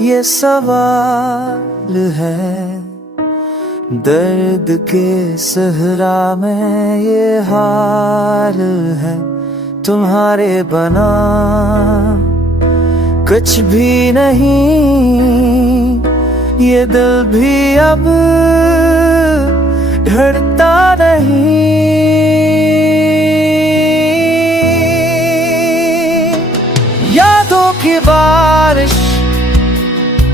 ये सवाल है। दर्द के सहरा में ये हाल है, तुम्हारे बना कुछ भी नहीं। ये दिल भी अब धड़कता नहीं। यादों की बारिश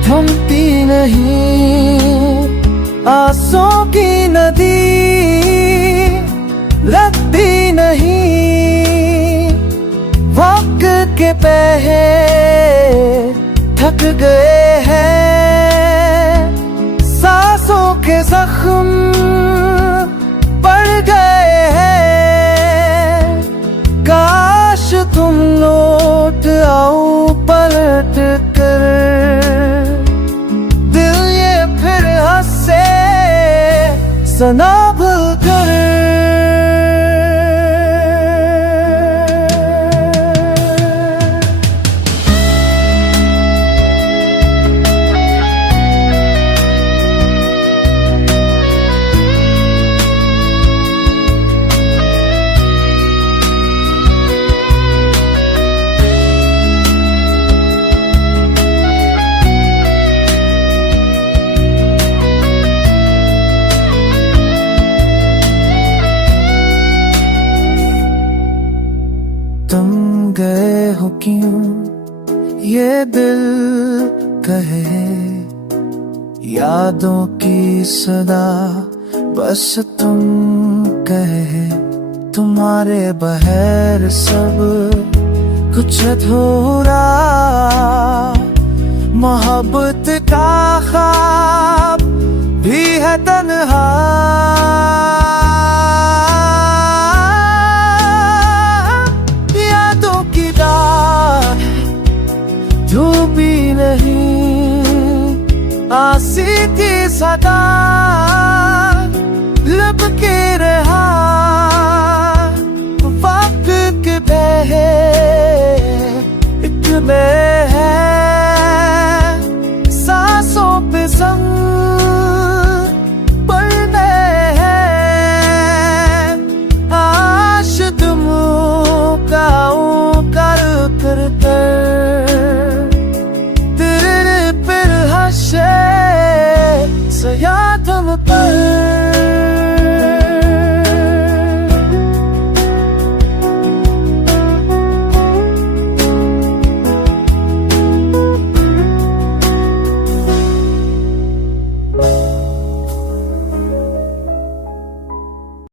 थमती नहीं, आंसू की नदी लगती नहीं। वक्त के पहरे थक गए हैं, सांसों के जख्म पड़ गए हैं। काश तुम लौट आओ पलट कर, दिल ये फिर हंसे सना भूल कर। तुम गए हो क्यों ये दिल कहे, यादों की सदा बस तुम कहे। तुम्हारे बगैर सब कुछ अधूरा, मोहब्बत का ख्वाब भी है तन्हा। भी नहीं आसी की सदा लब के रहा। वक्त के बहे इतने हैं, सांसों पे संग पड़ने हैं। आश तुम का कर कर कर सया तुम पर।